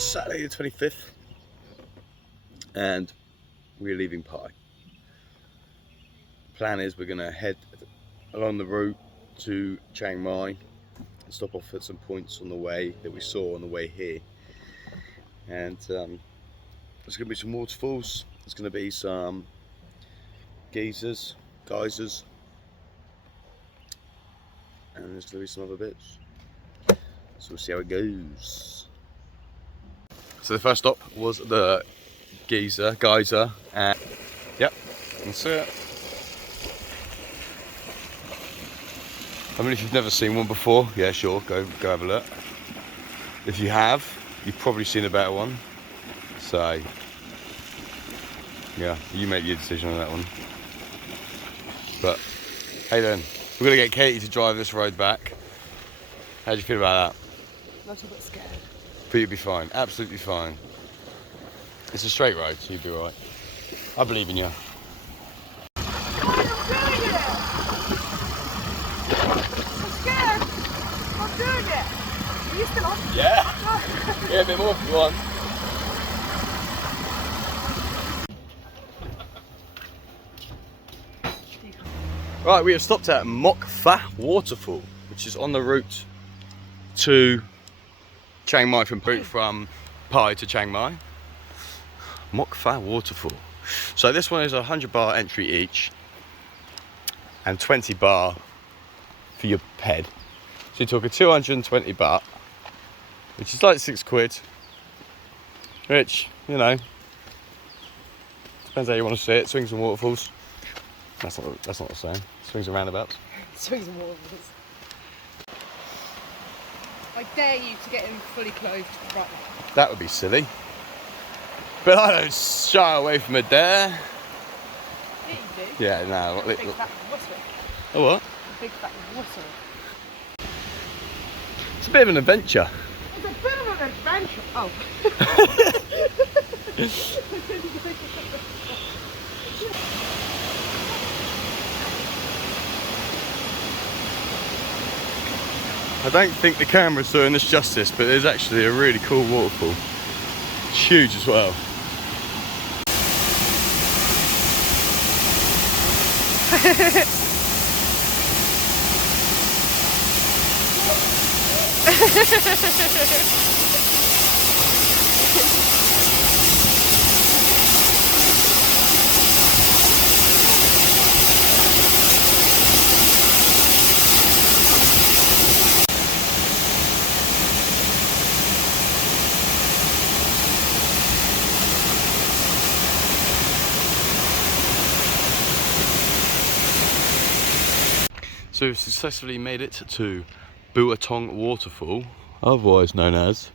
it's Saturday the 25th and we're leaving Pai. Plan is we're going to head along the route to Chiang Mai and stop off at some points on the way that we saw on the way here. And there's going to be some waterfalls, there's going to be some geysers, and there's going to be some other bits. So we'll see how it goes. So the first stop was the Geyser, and yep, that's it. I mean, if you've never seen one before, yeah, sure, go have a look. If you have, you've probably seen a better one. So, yeah, you make your decision on that one. But, hey then, we're gonna get Katie to drive this road back. How do you feel about that? Not a bit scared. But you'll be fine, absolutely fine. It's a straight road, so you'll be alright. I believe in you. I'm doing it! I'm scared! I'm doing it! Are you still on? Yeah! Yeah, a bit more if you want. Right, we have stopped at Mok Fa waterfall, which is on the route to Chiang Mai from Pai to Chiang Mai. Mok Fa waterfall. So this one is 100 baht entry each and 20 baht for your head. So you're talking 220 baht, which is like £6, which, you know, depends how you want to see it. Swings and waterfalls. That's not what I'm saying. Swings and roundabouts. Swings and waterfalls. I dare you to get him fully clothed right now. That would be silly. But I don't shy away from a dare. Yeah, you do. Yeah, no. Big fat whistle. Oh, what? Big fat whistle. It's a bit of an adventure. It's a bit of an adventure. Oh. I don't think the camera's doing this justice, but there's actually a really cool waterfall. It's huge as well. So we've successfully made it to Buatong Waterfall, otherwise known as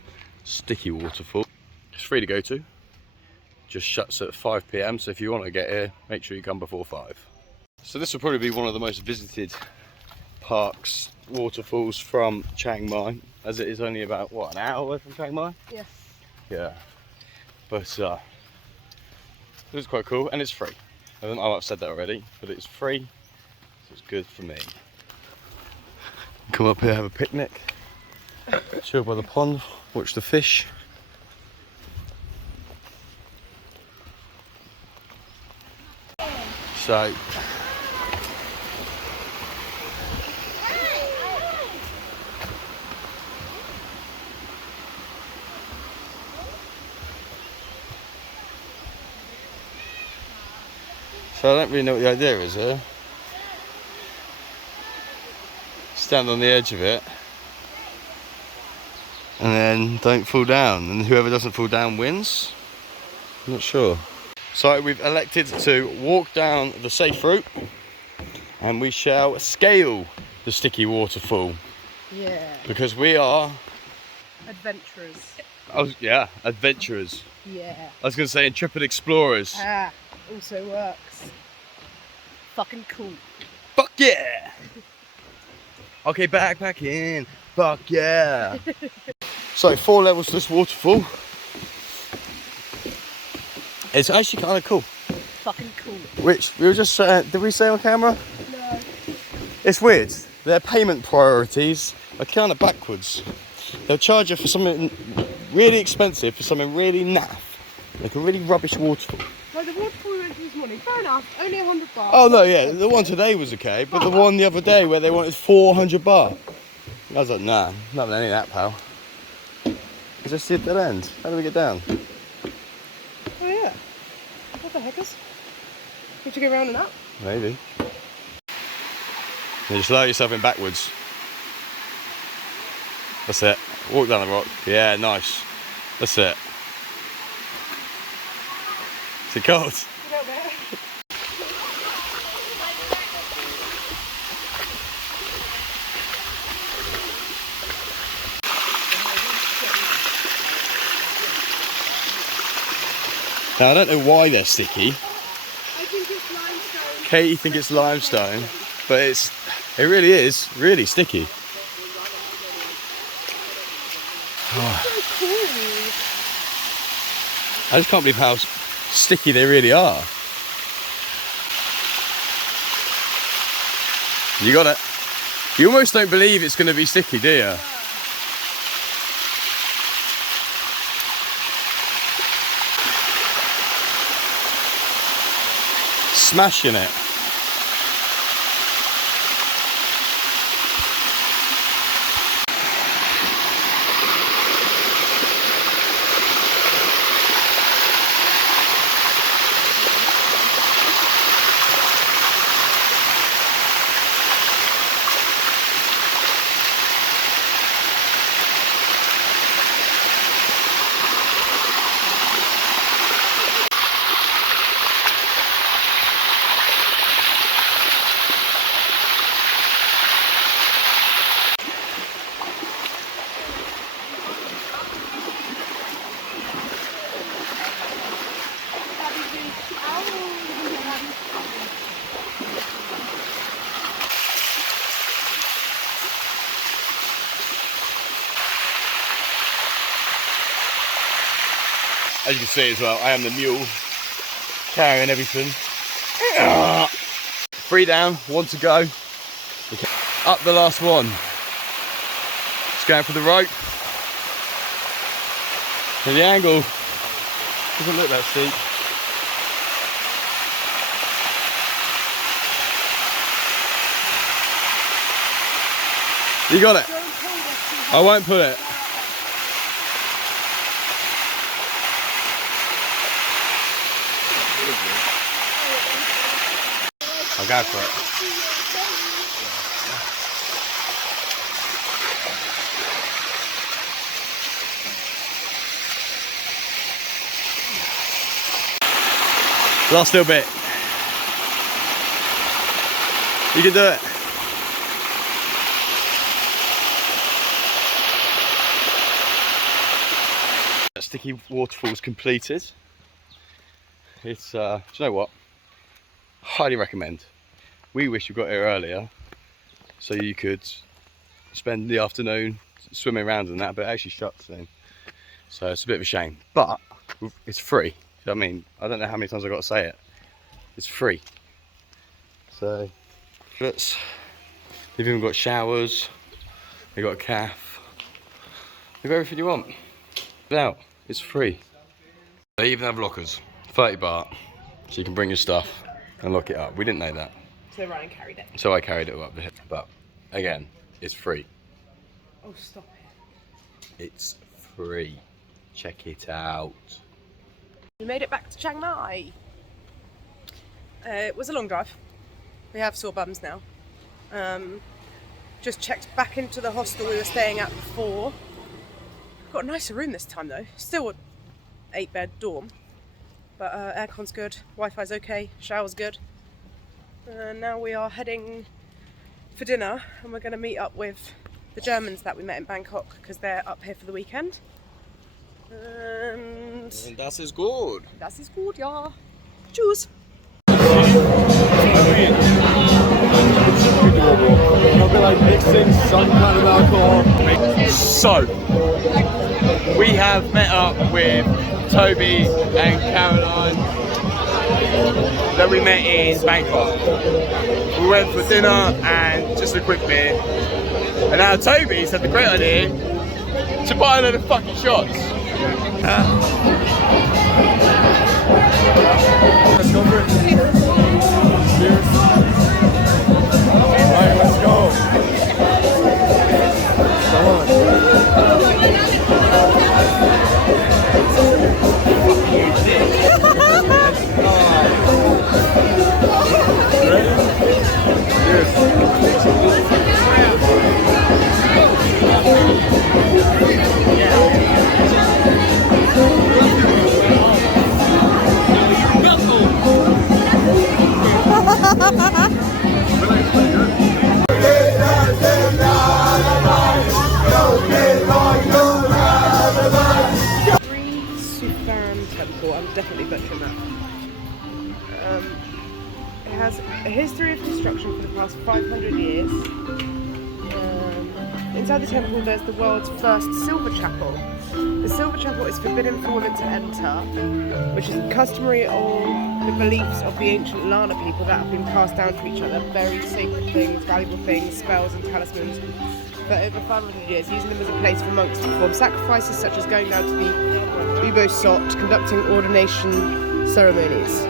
Sticky Waterfall. It's free to go to. Just shuts at 5 PM, so if you want to get here, make sure you come before 5. So this will probably be one of the most visited parks, waterfalls from Chiang Mai, as it is only about, what, an hour away from Chiang Mai? Yeah. Yeah. But it's quite cool, and it's free. I don't know if I've said that already, but it's free, so it's good for me. Come up here, have a picnic, chill by the pond, watch the fish. So, I don't really know what the idea is here. Stand on the edge of it and then don't fall down, and whoever doesn't fall down wins. I'm not sure. So we've elected to walk down the safe route and we shall scale the sticky waterfall. Yeah. Because we are Adventurers. oh yeah, adventurers. Yeah. I was going to say intrepid explorers. Ah, also works. Fucking cool. Fuck yeah! Okay, backpack in. Fuck yeah! So 4 levels to this waterfall. It's actually kind of cool. Fucking cool. Which we were just saying, did we say on camera? No. It's weird. Their payment priorities are kind of backwards. They'll charge you for something really expensive for something really naff. Like a really rubbish waterfall. Like the waterfall we went to this morning, fair enough, only 100 baht. Oh no, yeah, the one today was okay, but the one the other day where they wanted 400 baht. I was like, nah, not any of that, pal. It's just the dead end. How do we get down? Oh yeah. What the heck is? We should go round and up. Maybe. You just lower yourself in backwards. That's it. Walk down the rock. Yeah, nice. That's it. Is it cold? A little bit. Now I don't know why they're sticky. I think it's limestone. Katie thinks it's limestone, but it really is really sticky. So cool. I just can't believe how sticky they really are. You got it. You almost don't believe it's going to be sticky, do you? Smashing it. As you can see as well, I am the mule, carrying everything. 3 down, 1 to go. Okay. Up the last one. Just going for the rope. And the angle doesn't look that steep. You got it. I won't pull it. I'll go for it. Last little bit. You can do it. Sticky waterfall's completed. It's, do you know what? Highly recommend. We wish you got here earlier so you could spend the afternoon swimming around and that, but it actually shuts soon. So it's a bit of a shame, but it's free. I mean, I don't know how many times I've got to say it. It's free. So they've even got showers, they've got a calf, they've got everything you want. Now, it's free. They even have lockers, 30 baht, so you can bring your stuff and lock it up. We didn't know that. So Ryan carried it. So I carried it up the hip, but again, it's free. Oh, stop it. It's free. Check it out. We made it back to Chiang Mai. It was a long drive. We have sore bums now. Just checked back into the hostel we were staying at before. Got a nicer room this time though. Still an 8-bed dorm. But aircon's good, Wi-Fi's okay, shower's good. And now we are heading for dinner and we're going to meet up with the Germans that we met in Bangkok because they're up here for the weekend. And Das ist gut. das ist gut, ja. Tschüss. Like mixing some kind of alcohol. So, we have met up with Toby and Caroline that we met in Bangkok. We went for dinner and just a quick beer. And now Toby's had the great idea to buy a load of fucking shots. Let's go for it. Cheers. Alright, let's go. Come on. Ready? Cheers. Temple. I'm definitely butchering that. It has a history of destruction for the past 500 years. Inside the temple there's the world's first silver chapel. The silver chapel is forbidden for women to enter, which is customary or the beliefs of the ancient Lana people that have been passed down to each other. Very sacred things, valuable things, spells and talismans. For over 500 years, using them as a place for monks to perform sacrifices such as going down to the Ubosot, conducting ordination ceremonies.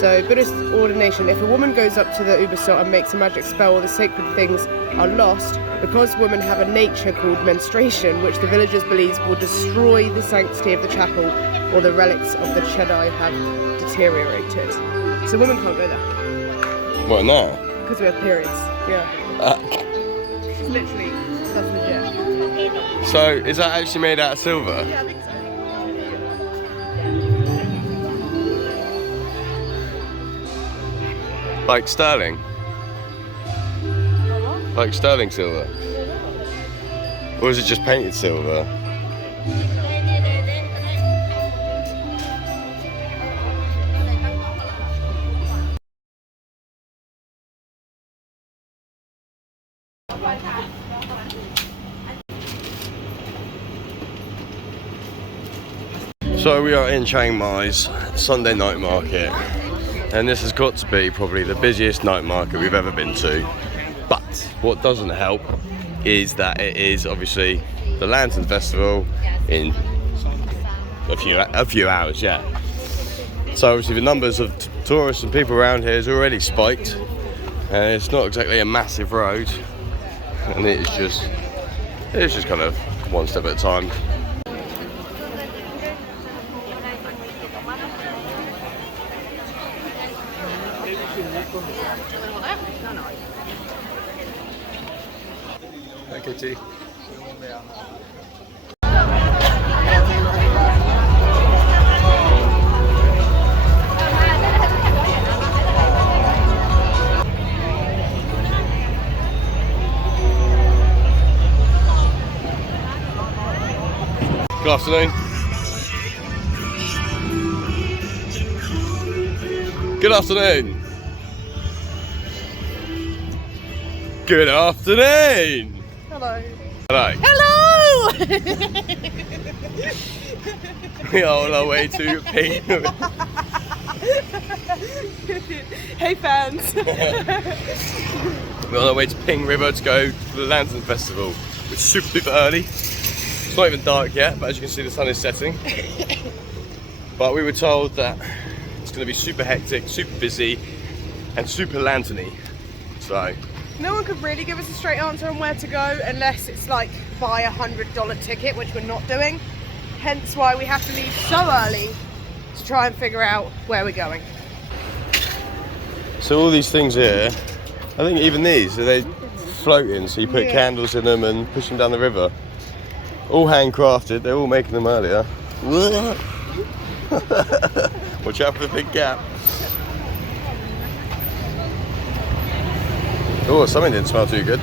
So, Buddhist ordination, if a woman goes up to the Ubosot and makes a magic spell, all the sacred things are lost because women have a nature called menstruation, which the villagers believe will destroy the sanctity of the chapel or the relics of the Chedai have deteriorated. So women can't go there. What now? Because we have periods, yeah. Literally, that's legit. So, is that actually made out of silver? Yeah, I think so. Like sterling? Like sterling silver? Or is it just painted silver? So we are in Chiang Mai's Sunday night market, and this has got to be probably the busiest night market we've ever been to. But what doesn't help is that it is obviously the Lantern Festival in a few hours, yeah. So obviously the numbers of tourists and people around here is already spiked, and it's not exactly a massive road, and it's just kind of one step at a time. Okay, G. Good afternoon. Good afternoon. Good afternoon. Hello. Hello. Hello! We are on our way to Ping. Hey fans. We're on our way to Ping River to go to the Lantern Festival, which is super early. It's not even dark yet, but as you can see the sun is setting. But we were told that it's going to be super hectic, super busy, and super lanterny. So no one could really give us a straight answer on where to go unless it's like buy $100 ticket, which we're not doing. Hence why we have to leave so early to try and figure out where we're going. So all these things here, I think even these, are they floating? So you put candles in them and push them down the river. All handcrafted, they're all making them earlier. Watch out for the big gap. Oh, something didn't smell too good.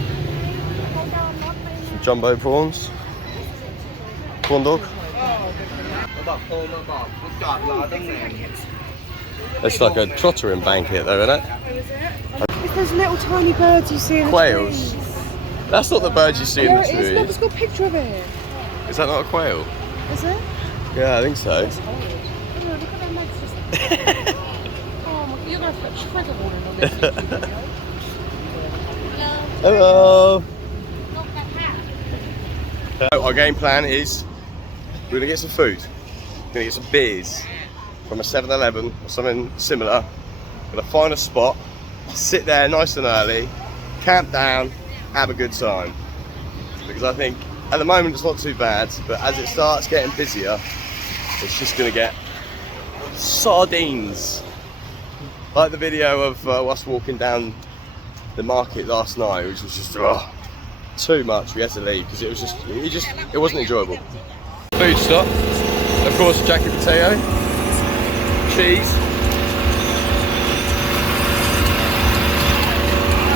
Some jumbo prawns. Prawn dog. It's like a trottering blanket though, isn't it? It's those little tiny birds you see in the Quails. trees. That's not the birds you see in the There it is, look, trees. it's got a picture of it. Is that not a quail? Is it? Yeah, I think so. Oh, look at their legs. Oh my, you're going to put trigger warning on this video. Hello. Our game plan is We're gonna get some food. We're gonna get some beers from a 7-Eleven or something similar. We're gonna find a spot, sit there nice and early, camp down, have a good time. Because I think at the moment it's not too bad, but as it starts getting busier, it's just gonna get sardines. Like the video of us walking down the market last night, which was just too much. We had to leave because it wasn't enjoyable. Food stop, of course, jacket potato, cheese.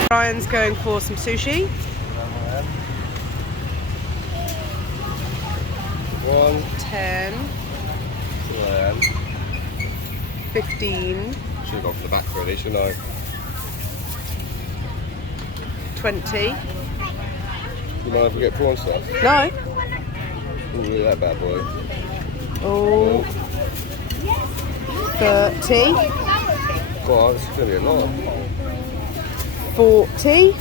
Ryan's going for some sushi. 1, 10, 15, should have gone for the back really, shouldn't I? 20. You mind if we get prawn stuff? No. Ooh, look at that bad boy. Oh. 30. Wow, this is going to be a lot. 40.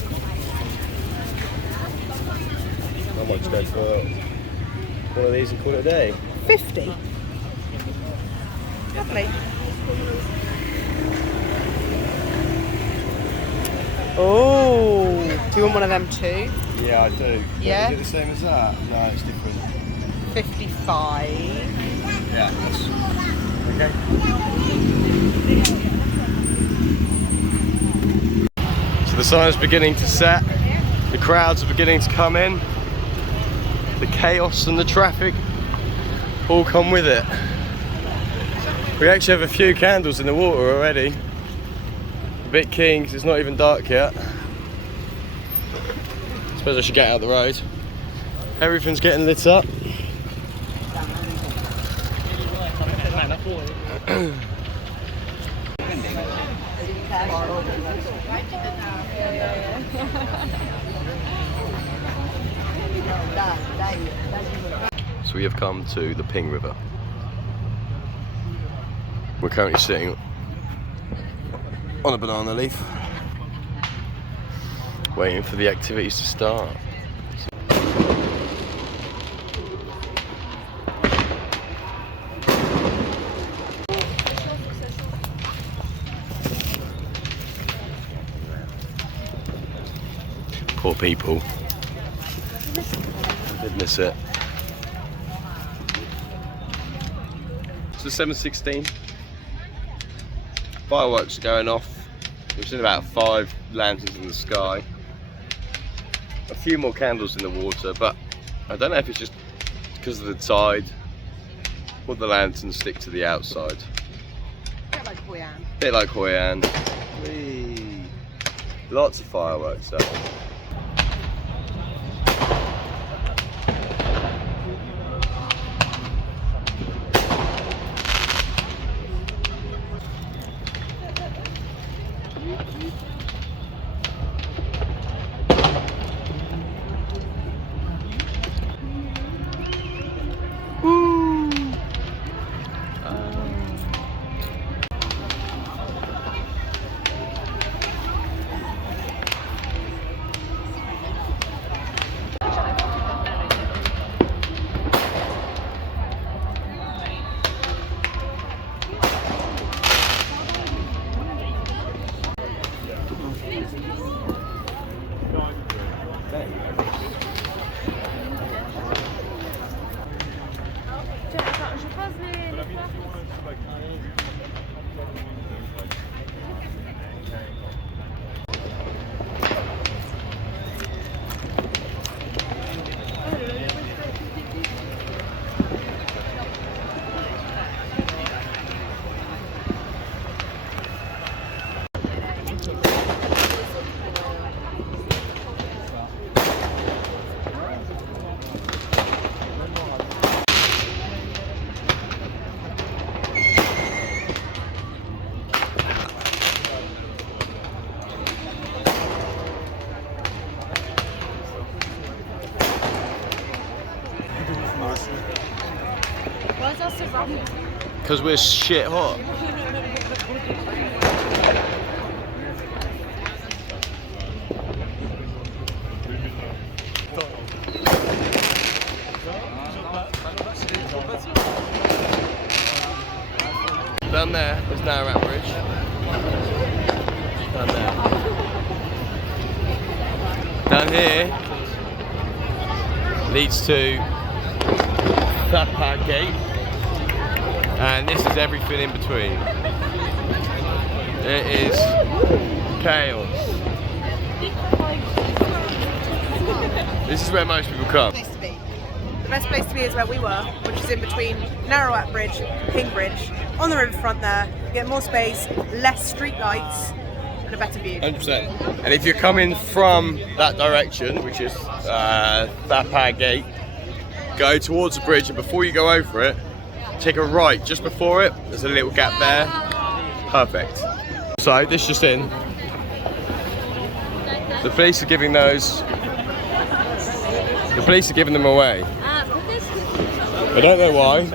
I might just go for one of these and call it a day. 50. Lovely. Oh, do you want one of them too? Yeah, I do. Yeah? Is it the same as that? No, it's different. 55. Yeah, that's okay. So the sun is beginning to set. The crowds are beginning to come in. The chaos and the traffic all come with it. We actually have a few candles in the water already. A bit keen because it's not even dark yet. Suppose I should get out the road. Everything's getting lit up. So we have come to the Ping River. We're currently sitting on a banana leaf, waiting for the activities to start. Poor people. I did miss it. So 7:16. Fireworks are going off. We've seen about 5 lanterns in the sky. A few more candles in the water, but I don't know if it's just because of the tide or the lanterns stick to the outside. Bit like Hoi An. Whee! Lots of fireworks though. Because we're shit hot. down there, there's Nawarat Bridge. Down there. Down here leads to Thapa Gate, and this is everything in between. It is chaos. This is where most people come. Place to be. The best place to be is where we were, which is in between Nawarat Bridge and King Bridge, on the riverfront there. You get more space, less street lights, and a better view. 100%. And if you're coming from that direction, which is Thapa Gate, go towards the bridge, and before you go over it, take a right just before it. There's a little gap there. Perfect. So this just in. The police are giving those. The police are giving them away. I don't know why.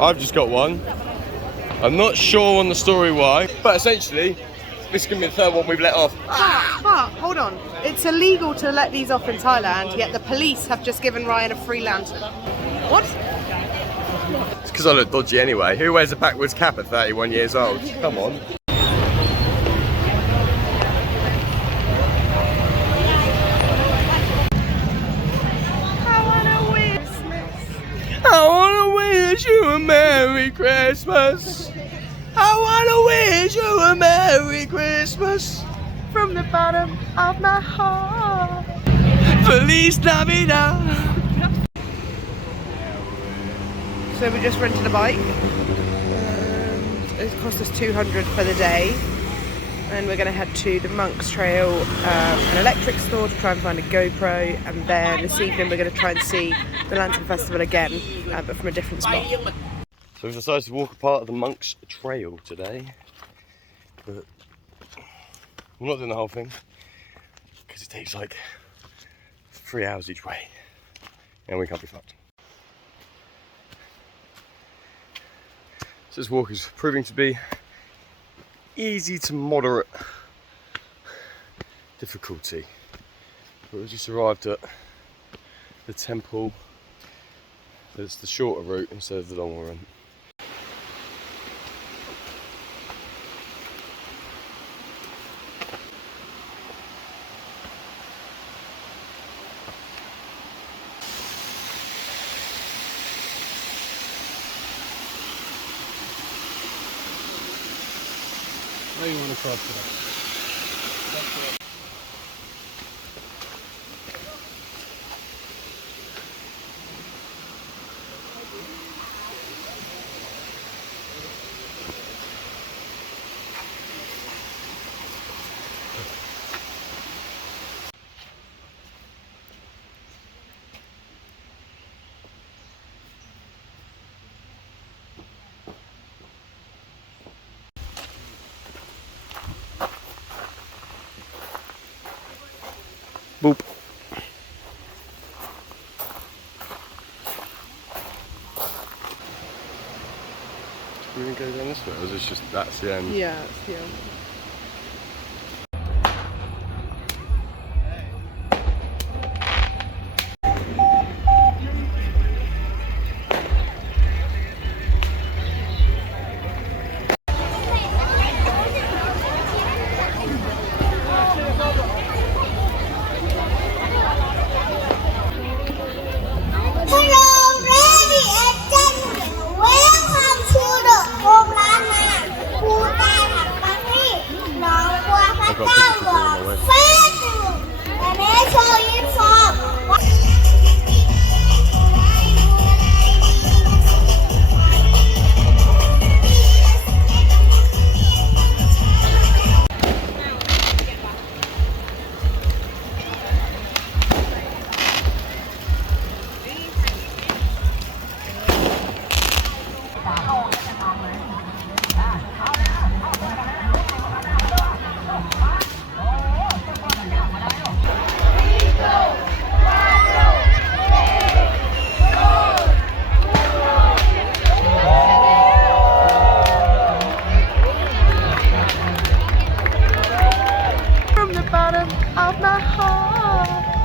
I've just got one. I'm not sure on the story why, but essentially, this is going to be the third one we've let off. But hold on. It's illegal to let these off in Thailand, yet the police have just given Ryan a free lantern. What? It's because I look dodgy anyway. Who wears a backwards cap at 31 years old? Come on. I wanna wish you a Merry Christmas. I wanna wish you a Merry Christmas From the bottom of my heart. Feliz Navidad. So we just rented a bike. And it cost us 200 for the day. And we're going to head to the Monks Trail, an electric store to try and find a GoPro. And then this evening we're going to try and see the Lantern Festival again, but from a different spot. So we've decided to walk a part of the Monks Trail today. But we're not doing the whole thing because it takes like 3 hours each way. And we can't be fucked. So this walk is proving to be easy to moderate difficulty. But we just arrived at the temple. It's the shorter route instead of the longer one. Now you want to cross it up. Boop. We're gonna go down this way, or is this just that's the end? Yeah, that's the end. I've got pictures of them on my way. From the bottom of my heart.